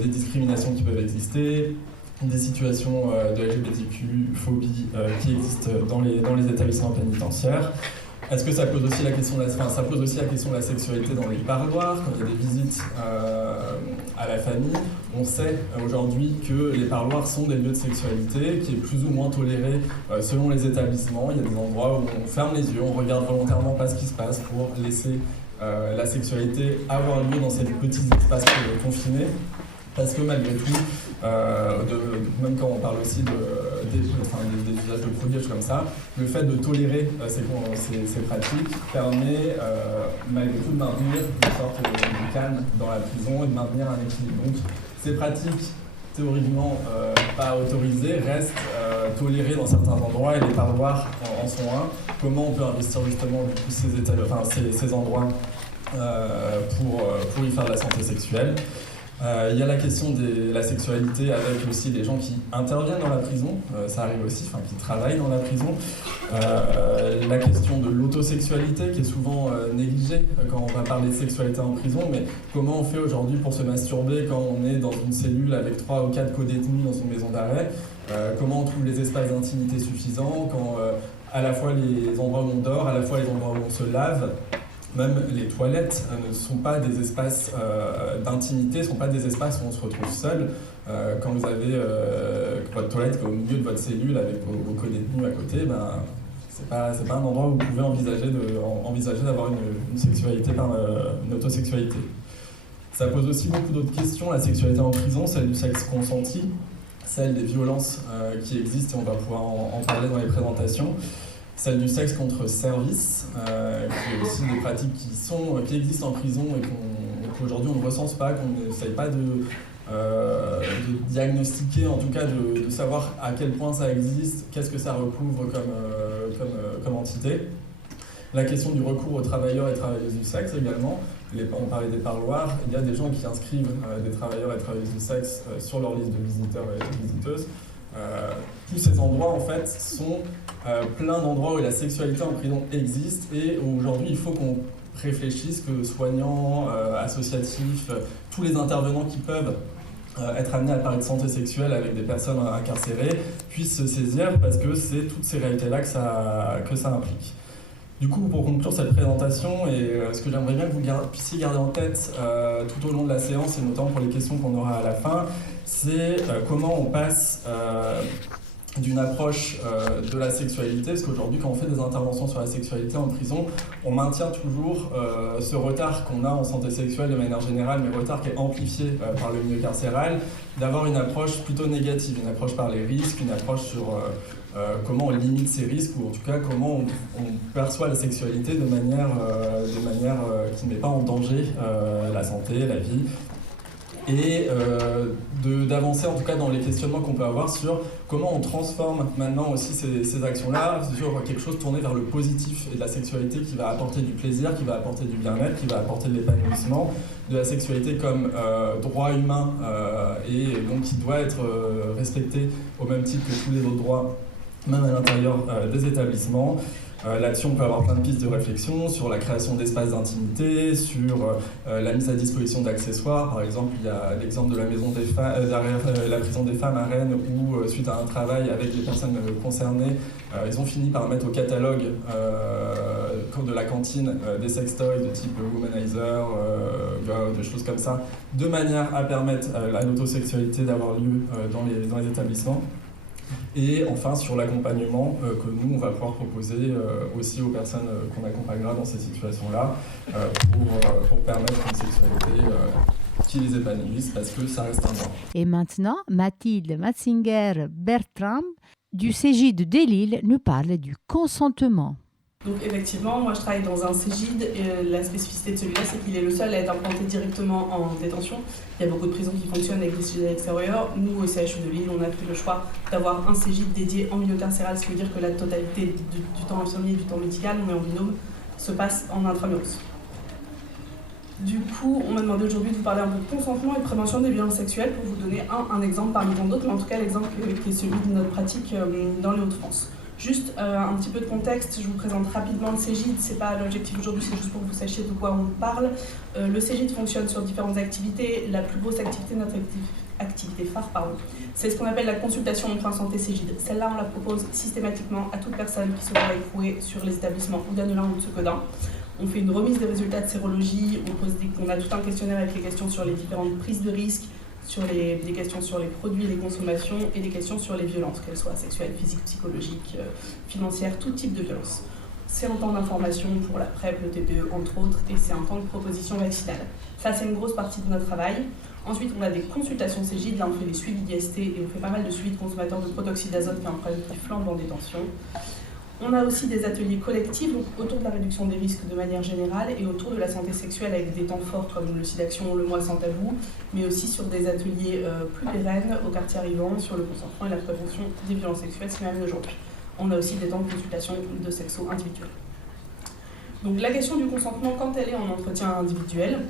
des discriminations qui peuvent exister, des situations de LGBTQ-phobie qui existent dans les établissements pénitentiaires. Est-ce que ça pose aussi la question de la sexualité dans les parloirs, quand il y a des visites à la famille? On sait aujourd'hui que les parloirs sont des lieux de sexualité qui est plus ou moins toléré selon les établissements. Il y a des endroits où on ferme les yeux, on regarde volontairement pas ce qui se passe pour laisser la sexualité avoir lieu dans ces petits espaces confinés. Parce que malgré tout, même quand on parle aussi des usages de produits, comme ça, le fait de tolérer ces pratiques permet malgré tout de maintenir une sorte de calme dans la prison et de maintenir un équilibre. Donc ces pratiques théoriquement pas autorisées restent tolérées dans certains endroits et les parloirs en sont un. Comment on peut investir justement ces endroits pour y faire de la santé sexuelle? Il y a la question de la sexualité avec aussi des gens qui interviennent dans la prison, ça arrive aussi, qui travaillent dans la prison. La question de l'autosexualité qui est souvent négligée quand on va parler de sexualité en prison, mais comment on fait aujourd'hui pour se masturber quand on est dans une cellule avec 3 ou 4 co-détenus dans une maison d'arrêt? Comment on trouve les espaces d'intimité suffisants quand à la fois les endroits où on dort, à la fois les endroits où on se lave? Même les toilettes ne sont pas des espaces d'intimité, ne sont pas des espaces où on se retrouve seul. Quand vous avez votre toilette au milieu de votre cellule avec vos co-détenus à côté, c'est pas un endroit où vous pouvez envisager d'avoir une sexualité, une autosexualité. Ça pose aussi beaucoup d'autres questions, la sexualité en prison, celle du sexe consenti, celle des violences qui existent, et on va pouvoir en parler dans les présentations. Celle du sexe contre service, qui est aussi des pratiques qui existent en prison et qu'aujourd'hui on ne recense pas, qu'on n'essaye pas de diagnostiquer, en tout cas de savoir à quel point ça existe, qu'est-ce que ça recouvre comme entité. La question du recours aux travailleurs et travailleuses du sexe également. On parlait des parloirs, il y a des gens qui inscrivent des travailleurs et travailleuses du sexe sur leur liste de visiteurs et de visiteuses. Tous ces endroits en fait sont plein d'endroits où la sexualité en prison existe et où aujourd'hui il faut qu'on réfléchisse, que soignants, associatifs, tous les intervenants qui peuvent être amenés à parler de santé sexuelle avec des personnes incarcérées puissent se saisir parce que c'est toutes ces réalités-là que ça implique. Du coup, pour conclure cette présentation, et ce que j'aimerais bien que vous puissiez garder en tête tout au long de la séance, et notamment pour les questions qu'on aura à la fin, c'est comment on passe d'une approche de la sexualité, parce qu'aujourd'hui, quand on fait des interventions sur la sexualité en prison, on maintient toujours ce retard qu'on a en santé sexuelle de manière générale, mais retard qui est amplifié par le milieu carcéral, d'avoir une approche plutôt négative, une approche par les risques, une approche sur comment on limite ces risques, ou en tout cas comment on perçoit la sexualité de manière qui ne met pas en danger la santé, la vie. et d'avancer en tout cas dans les questionnements qu'on peut avoir sur comment on transforme maintenant aussi ces actions-là sur quelque chose tourné vers le positif et de la sexualité qui va apporter du plaisir, qui va apporter du bien-être, qui va apporter de l'épanouissement, de la sexualité comme droit humain et donc qui doit être respecté au même titre que tous les autres droits, même à l'intérieur des établissements. Là-dessus, on peut avoir plein de pistes de réflexion sur la création d'espaces d'intimité, sur la mise à disposition d'accessoires. Par exemple, il y a l'exemple de la maison des la prison des femmes à Rennes où, suite à un travail avec les personnes concernées, ils ont fini par mettre au catalogue de la cantine des sextoys de type womanizer, des choses comme ça, de manière à permettre à l'autosexualité d'avoir lieu dans les établissements. Et enfin sur l'accompagnement que nous on va pouvoir proposer aussi aux personnes qu'on accompagnera dans ces situations-là pour permettre une sexualité qui les épanouisse parce que ça reste un droit. Et maintenant, Mathilde Matzinger-Bertram du Cégide de Lille nous parle du consentement. Donc effectivement, moi je travaille dans un Cégide et la spécificité de celui-là, c'est qu'il est le seul à être implanté directement en détention. Il y a beaucoup de prisons qui fonctionnent avec des Cégides à l'extérieur. Nous, au CHU de Lille, on a fait le choix d'avoir un Cégide dédié en milieu carcéral, ce qui veut dire que la totalité du temps infirmier et du temps médical, mais en binôme, se passe en intramuros. Du coup, on m'a demandé aujourd'hui de vous parler un peu de consentement et de prévention des violences sexuelles pour vous donner un exemple parmi tant d'autres, mais en tout cas l'exemple qui est celui de notre pratique dans les Hauts-de-France. Juste un petit peu de contexte, je vous présente rapidement le Cégide, c'est pas l'objectif aujourd'hui, c'est juste pour que vous sachiez de quoi on parle. Le Cégide fonctionne sur différentes activités, la plus grosse activité, notre activité phare, c'est ce qu'on appelle la consultation emprunt santé Cégide. Celle-là, on la propose systématiquement à toute personne qui se voit écrouée sur les établissements ou d'Annelin ou de Sequedin. On fait une remise des résultats de sérologie, on a tout un questionnaire avec les questions sur les différentes prises de risques, sur des questions sur les produits et les consommations et des questions sur les violences, qu'elles soient sexuelles, physiques, psychologiques, financières, tout type de violence. C'est un temps d'information pour la PrEP, le TPE entre autres, et c'est un temps de proposition vaccinale. Ça, c'est une grosse partie de notre travail. Ensuite, on a des consultations Cégide, là on fait des suivis d'IST et on fait pas mal de suivis de consommateurs de protoxyde d'azote qui est un problème qui flambe en détention. On a aussi des ateliers collectifs autour de la réduction des risques de manière générale et autour de la santé sexuelle avec des temps forts comme le SIDAction, le mois sans tabou, mais aussi sur des ateliers plus pérennes au quartier arrivant sur le consentement et la prévention des violences sexuelles, ce qui m'amène aujourd'hui. On a aussi des temps de consultation de sexo individuels. Donc la question du consentement, quand elle est en entretien individuel,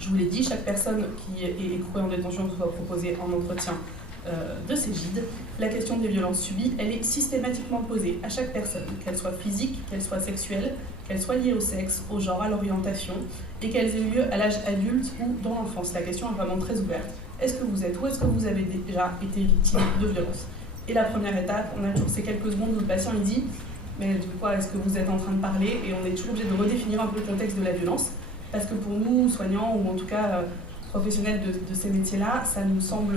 je vous l'ai dit, chaque personne qui est écrouée en détention doit proposer en entretien de Cégide. La question des violences subies, elle est systématiquement posée à chaque personne, qu'elle soit physique, qu'elle soit sexuelle, qu'elle soit liée au sexe, au genre, à l'orientation, et qu'elles aient lieu à l'âge adulte ou dans l'enfance. La question est vraiment très ouverte. Est-ce que vous êtes ou est-ce que vous avez déjà été victime de violences? Et la première étape, on a toujours ces quelques secondes où le patient il dit « mais de quoi est-ce que vous êtes en train de parler ?» Et on est toujours obligé de redéfinir un peu le contexte de la violence, parce que pour nous, soignants, ou en tout cas professionnels de ces métiers-là, ça nous semble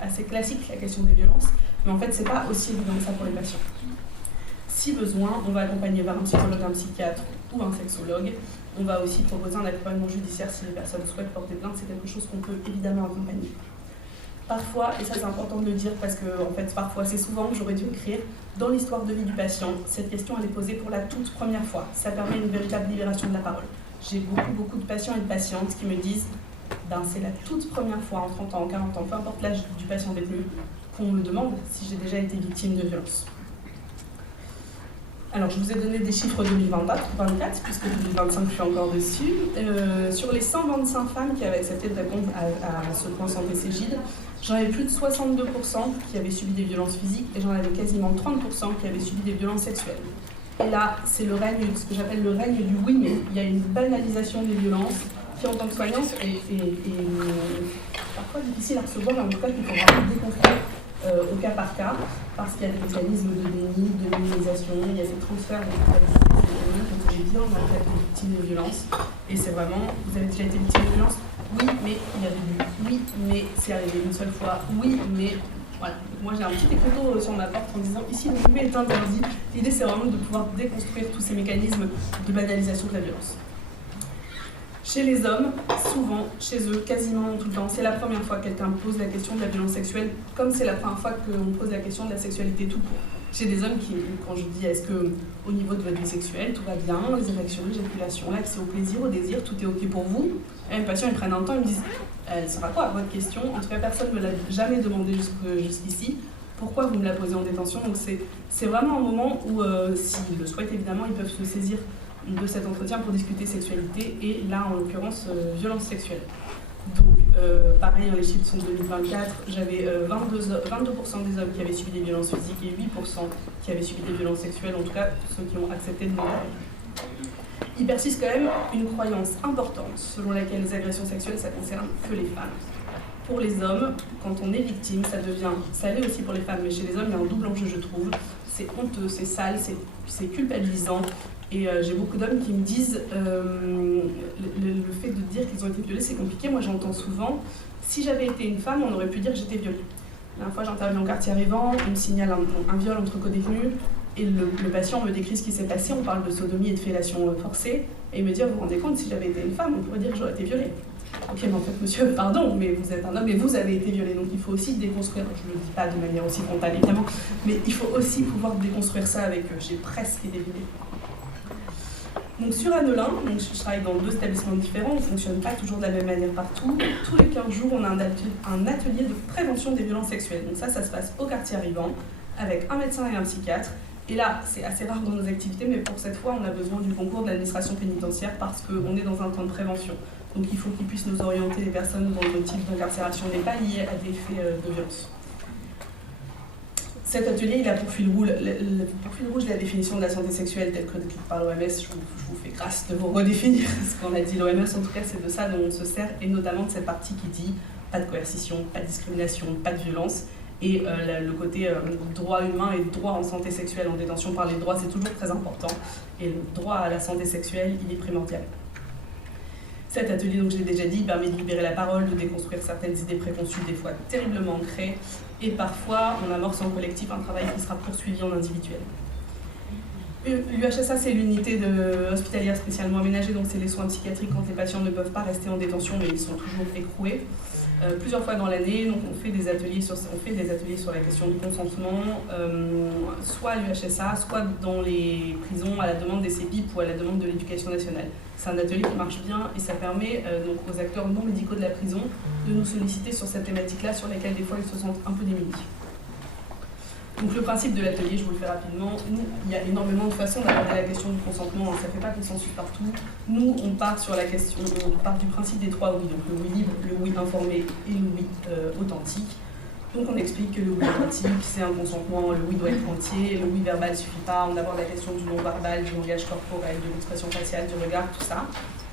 assez classique, la question des violences, mais en fait, c'est pas aussi évident que ça pour les patients. Si besoin, on va accompagner vers un psychologue, un psychiatre ou un sexologue. On va aussi proposer un accompagnement judiciaire si les personnes souhaitent porter plainte, c'est quelque chose qu'on peut évidemment accompagner. Parfois, et ça c'est important de le dire parce que en fait, parfois c'est souvent que j'aurais dû écrire, dans l'histoire de vie du patient, cette question elle est posée pour la toute première fois. Ça permet une véritable libération de la parole. J'ai beaucoup de patients et de patientes qui me disent c'est la toute première fois en 30 ans, en 40 ans, peu importe l'âge du patient détenu, qu'on me demande si j'ai déjà été victime de violence. Alors, je vous ai donné des chiffres 2024, puisque 2025, je suis encore dessus. Sur les 125 femmes qui avaient accepté de répondre à ce point santé Cégide, j'en avais plus de 62% qui avaient subi des violences physiques et j'en avais quasiment 30% qui avaient subi des violences sexuelles. Et là, c'est le règne, ce que j'appelle le règne du oui, mais il y a une banalisation des violences qui, en tant que soignant, est parfois difficile à recevoir, mais en tout cas qu'il faut vraiment déconstruire au cas par cas, parce qu'il y a des mécanismes de déni, de minimisation, il y a des transferts de culpabilité, comme je l'ai dit, on a été victime de violence, et c'est vraiment, vous avez déjà été victime de violence? Oui, mais il y a du oui, mais c'est arrivé une seule fois, oui, mais voilà. Moi j'ai un petit écriteau sur ma porte en disant ici le oui est interdit. L'idée c'est vraiment de pouvoir déconstruire tous ces mécanismes de banalisation de la violence. Chez les hommes, souvent, chez eux, quasiment tout le temps, c'est la première fois que quelqu'un pose la question de la violence sexuelle, comme c'est la première fois qu'on pose la question de la sexualité tout court. J'ai des hommes qui, quand je dis est-ce que au niveau de votre vie sexuelle, tout va bien, les érections, l'éjaculation, l'accès au plaisir, au désir, tout est ok pour vous. Et mes patients, ils prennent un temps, ils me disent elle sera quoi votre question? En tout cas, personne ne me l'a jamais demandé jusqu'ici. Pourquoi vous me la posez en détention? Donc c'est vraiment un moment où, s'ils le souhaitent évidemment, ils peuvent se saisir de cet entretien pour discuter sexualité et là, en l'occurrence, violence sexuelle. Donc, pareil, les chiffres sont de 2024, j'avais 22% des hommes qui avaient subi des violences physiques et 8% qui avaient subi des violences sexuelles, en tout cas ceux qui ont accepté de demander. Il persiste quand même une croyance importante selon laquelle les agressions sexuelles, ça concerne que les femmes. Pour les hommes, quand on est victime, ça l'est aussi pour les femmes, mais chez les hommes, il y a un double enjeu, je trouve. C'est honteux, c'est sale, c'est culpabilisant. Et j'ai beaucoup d'hommes qui me disent le fait de dire qu'ils ont été violés, c'est compliqué. Moi, j'entends souvent, si j'avais été une femme, on aurait pu dire que j'étais violée. La dernière fois, j'interviens au quartier arrivant, on me signale un viol entre co-détenus, et le patient me décrit ce qui s'est passé. On parle de sodomie et de fellation forcée, et il me dit, vous vous rendez compte, si j'avais été une femme, on pourrait dire que j'aurais été violée. Ok, mais en fait, monsieur, pardon, mais vous êtes un homme et vous avez été violé, donc il faut aussi déconstruire. Je ne le dis pas de manière aussi frontale, évidemment, mais il faut aussi pouvoir déconstruire ça avec j'ai presque été violée. Donc sur Annelin, je travaille dans 2 établissements différents, on ne fonctionne pas toujours de la même manière partout. Tous les 15 jours, on a un atelier de prévention des violences sexuelles. Donc ça se passe au quartier arrivant, avec un médecin et un psychiatre. Et là, c'est assez rare dans nos activités, mais pour cette fois, on a besoin du concours de l'administration pénitentiaire parce qu'on est dans un temps de prévention. Donc il faut qu'ils puissent nous orienter les personnes dont le type d'incarcération n'est pas lié à des faits de violence. Cet atelier, il a pour fil rouge la définition de la santé sexuelle telle que décrite par l'OMS. Je vous fais grâce de vous redéfinir ce qu'on a dit l'OMS. En tout cas, c'est de ça dont on se sert, et notamment de cette partie qui dit pas de coercition, pas de discrimination, pas de violence. Et le côté droit humain et droit en santé sexuelle en détention. Parler de droit, c'est toujours très important. Et le droit à la santé sexuelle, il est primordial. Cet atelier, donc je l'ai déjà dit, permet de libérer la parole, de déconstruire certaines idées préconçues, des fois terriblement ancrées, et parfois on amorce en collectif un travail qui sera poursuivi en individuel. L'UHSA, c'est l'unité hospitalière spécialement aménagée, donc c'est les soins psychiatriques quand les patients ne peuvent pas rester en détention, mais ils sont toujours écroués. Plusieurs fois dans l'année, donc on fait des ateliers sur la question du consentement, soit à l'UHSA, soit dans les prisons à la demande des CEPIP ou à la demande de l'éducation nationale. C'est un atelier qui marche bien et ça permet donc aux acteurs non médicaux de la prison de nous solliciter sur cette thématique-là sur laquelle des fois ils se sentent un peu démunis. Donc le principe de l'atelier, je vous le fais rapidement, il y a énormément de façons d'aborder la question du consentement, ça ne fait pas consensus partout. Nous, on part du principe des 3 oui, donc le oui libre, le oui informé et le oui authentique. Donc on explique que le oui authentique, c'est un consentement, le oui doit être entier, le oui verbal ne suffit pas, on aborde la question du non-verbal, du langage corporel, de l'expression faciale, du regard, tout ça.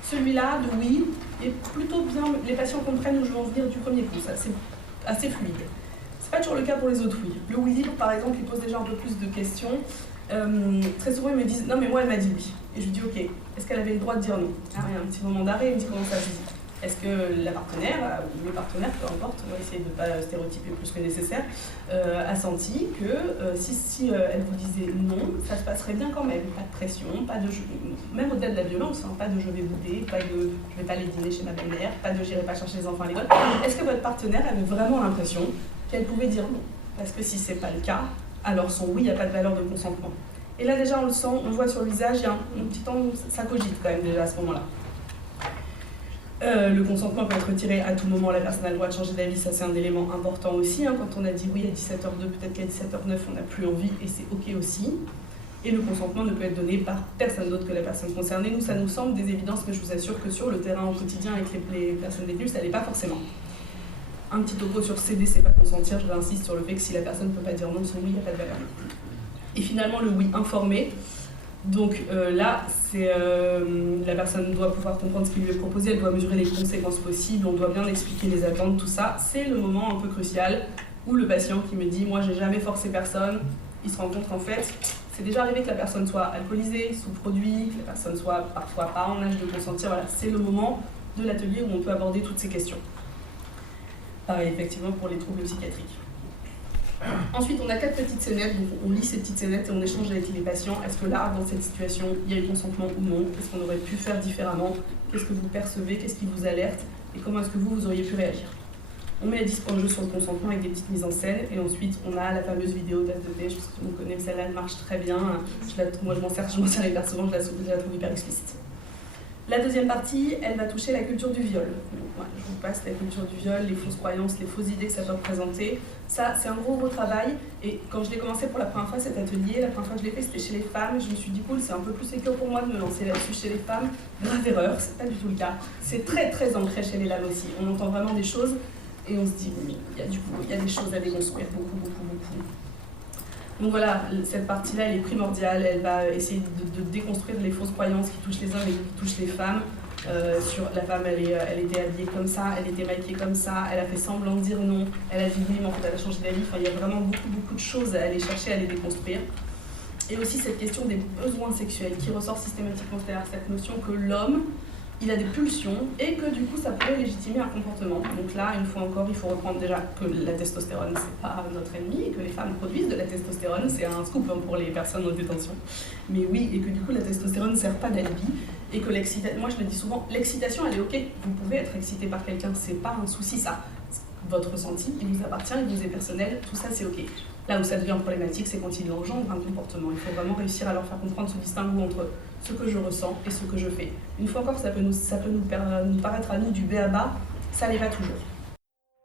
Celui-là, de oui, est plutôt bien, les patients comprennent où je veux en venir du premier coup, ça c'est assez fluide. Pas toujours le cas pour les autres oui. Le oui libre, par exemple, il pose déjà un peu plus de questions. Très souvent, ils me disent « Non, mais moi, elle m'a dit oui. » Et je lui dis « Ok, est-ce qu'elle avait le droit de dire non ?» Il y a un petit moment d'arrêt, il me dit « Comment ça se dit ?» Est-ce que la partenaire, ou le partenaire, peu importe, on va essayer de ne pas stéréotyper plus que nécessaire, a senti que si elle vous disait non, ça se passerait bien quand même. Pas de pression, pas de même au-delà de la violence, pas de je vais bouder, pas de je vais pas aller dîner chez ma belle-mère, pas de j'irai pas chercher les enfants à l'école. Est-ce que votre partenaire avait vraiment l'impression qu'elle pouvait dire non? Parce que si c'est pas le cas, alors son oui, il n'y a pas de valeur de consentement. Et là déjà on le sent, on le voit sur le visage, il y a un petit temps, ça cogite quand même déjà à ce moment-là. Le consentement peut être retiré à tout moment, la personne a le droit de changer d'avis, ça c'est un élément important aussi. Quand on a dit oui à 17h02, peut-être qu'à 17h09 on n'a plus envie et c'est ok aussi. Et le consentement ne peut être donné par personne d'autre que la personne concernée. Nous, ça nous semble des évidences, mais je vous assure que sur le terrain au quotidien avec les personnes détenues, ça n'est pas forcément. Un petit topo sur céder, c'est pas consentir, je réinsiste sur le fait que si la personne ne peut pas dire non, son oui, il n'y a pas de valeur. Et finalement, le oui informé. Donc là, la personne doit pouvoir comprendre ce qui lui est proposé, elle doit mesurer les conséquences possibles, on doit bien expliquer les attentes, tout ça. C'est le moment un peu crucial où le patient qui me dit « Moi, j'ai jamais forcé personne », il se rend compte qu'en fait, c'est déjà arrivé que la personne soit alcoolisée, sous produit, que la personne soit parfois pas en âge de consentir. Voilà, c'est le moment de l'atelier où on peut aborder toutes ces questions. Pareil, effectivement, pour les troubles psychiatriques. Ensuite, on a 4 petites scénettes, donc on lit ces petites scénettes et on échange avec les patients. Est-ce que là, dans cette situation, il y a eu consentement ou non? Qu'est-ce qu'on aurait pu faire différemment? Qu'est-ce que vous percevez? Qu'est-ce qui vous alerte? Et comment est-ce que vous auriez pu réagir? On met la dispo en jeu sur le consentement avec des petites mises en scène, et ensuite on a la fameuse vidéo d'As de T, je pense que vous connaissez, celle-là elle marche très bien, moi je m'en sers hyper souvent, je la trouve hyper explicite. La deuxième partie, elle va toucher la culture du viol. Donc, ouais, je vous passe la culture du viol, les fausses croyances, les fausses idées que ça peut représenter. Ça, c'est un gros travail. Et quand je l'ai commencé pour la première fois, cet atelier, la première fois que je l'ai fait, c'était chez les femmes. Je me suis dit, cool, c'est un peu plus sécure pour moi de me lancer là-dessus chez les femmes. Grave erreur, c'est pas du tout le cas. C'est très très ancré chez les lames aussi. On entend vraiment des choses et on se dit, oui, il y a des choses à déconstruire, beaucoup. Donc voilà, cette partie-là, elle est primordiale. Elle va essayer de déconstruire les fausses croyances qui touchent les hommes et qui touchent les femmes. Sur la femme, elle était habillée comme ça, elle était maquillée comme ça, elle a fait semblant de dire non, elle a dit oui, mais en fait elle a changé d'avis. Enfin, il y a vraiment beaucoup de choses à aller chercher, à les déconstruire. Et aussi cette question des besoins sexuels qui ressort systématiquement, c'est-à-dire cette notion que l'homme, il a des pulsions et que du coup ça pourrait légitimer un comportement. Donc là, une fois encore, il faut reprendre déjà que la testostérone, c'est pas notre ennemi, et que les femmes produisent de la testostérone, c'est un scoop pour les personnes en détention. Mais oui, et que du coup la testostérone ne sert pas d'alibi, et que l'excitation, moi je le dis souvent, l'excitation elle est ok, vous pouvez être excité par quelqu'un, c'est pas un souci ça. Votre ressenti, il vous appartient, il vous est personnel, tout ça c'est ok. Là où ça devient problématique, c'est quand il engendre un comportement. Il faut vraiment réussir à leur faire comprendre ce distinguo entre ce que je ressens et ce que je fais. Une fois encore, ça peut nous paraître à nous du b.a.-ba, ça l'est pas toujours.